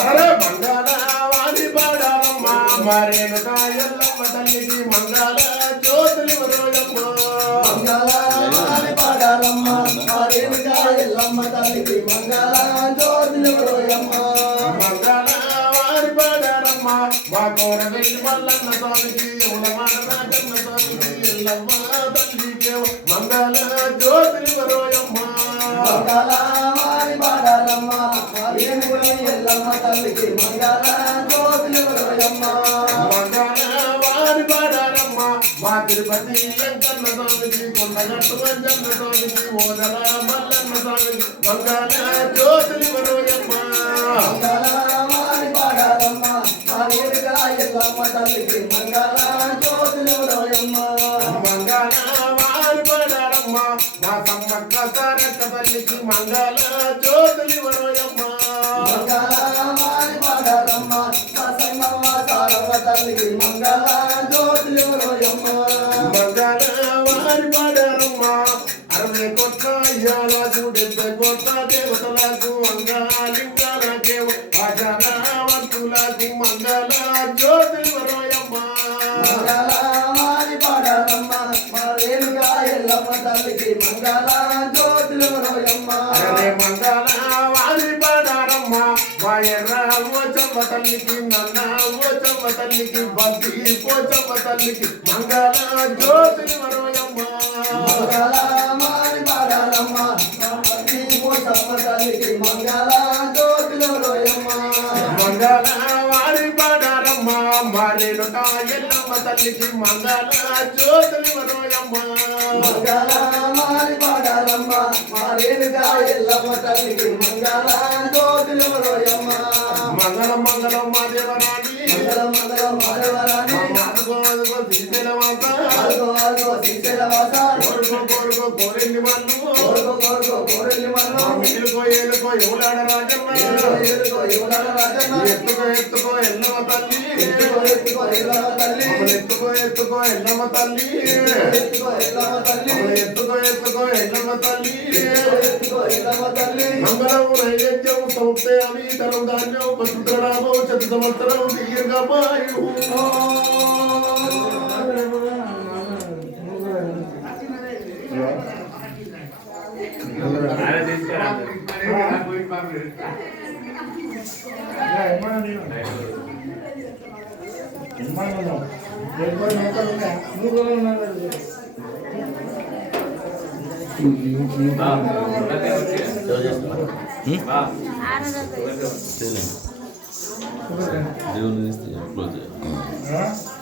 అరే మంగళ వాడి పాడారమ్మ మరేను ఎల్లమ్మ తల్లికి మంగళ జ్యోతులు రోయమ్మ మంగళ వాడి పాడారమ్మ మా కోర వెళ్ళి మల్లన్న స్వామికి మాట రాజన్న స్వామికి ఎల్లమ్మ తల్లికి మంగళ జ్యోతులు తల్లికి మంగళ జ్యోతులు రోయమ్మ మంగళ వాడి పాడారమ్మ మా తిరుపతి వెంకన్న స్వామికి కొండగట్టు వెంకన్న స్వామికి ఓదల మల్లన్న స్వామికి మంగళ జ్యోతులు మంగళవారి పాడారమ్మ మారేడుగా ఎల్లమ్మ తల్లికి మంగళ జ్యోతులు రోయమ్మ మంగళ వారి మా సమ్మక్క సారక్క తల్లికి మంగళ జ్యోతులు వరోయమ్మ మంగళవారి పాడారమ్మ. మా సంగమ సారవ తల్లికి మంగళ జ్యోతులు రోయమ్మ మంగళ వారి పడారమ్మ. అరవై కోట్ల అయ్యాలకు డెబ్బై కోట్ల దేవతలకు తల్లికి మంగళ జ్యోతులు రోయమ్మ మంగళ పడారమ్మ తల్లికి తల్లికి పోచమ్మ తల్లికి మంగళ జ్యోతిని వరోయమ్మ మంగళవారి పాడారమ్మ మా పోసమ్మ తల్లికి మంగళ జ్యోతులు రోయమ్మ మంగళ వారి పడారమ్మ మారేను ఎల్లమ్మ తల్లికి మంగళ జ్యోతిని వరోయమ్మ మంగళమారి పాడారమ్మ మారేడుగా ఎల్లమ్మ తల్లికి మంగళ జ్యోతులు రోయమ్మ మంగళం మంగళం మా దేవరాణి. మంగళ మంగళ కోరుకో కోరెల్లి కోరుకో కోరెల్లి మన్ను. ఏలుకో ఏలుకో ఎవలాడ రాజమ్మ ఎత్తుకో ఎత్తుకో ఎల్లమ్మ తల్లి. ఎత్తుకో ఎత్తుకో ఎల్లమ్మ తల్లి. ఎత్తుకో ఎత్తుకో ఎల్లమ్మ తల్లి. ವಂದೇ ಅಮೀತರಂ ಧಾನ್ಯೋ ಪಶುಧರಾಮೋ ಚತ ಸಮಸ್ತರಂ ದೀರ್ಘಮಾಯು ಮೂರು దేవుని క్లోజ్ చేయాలి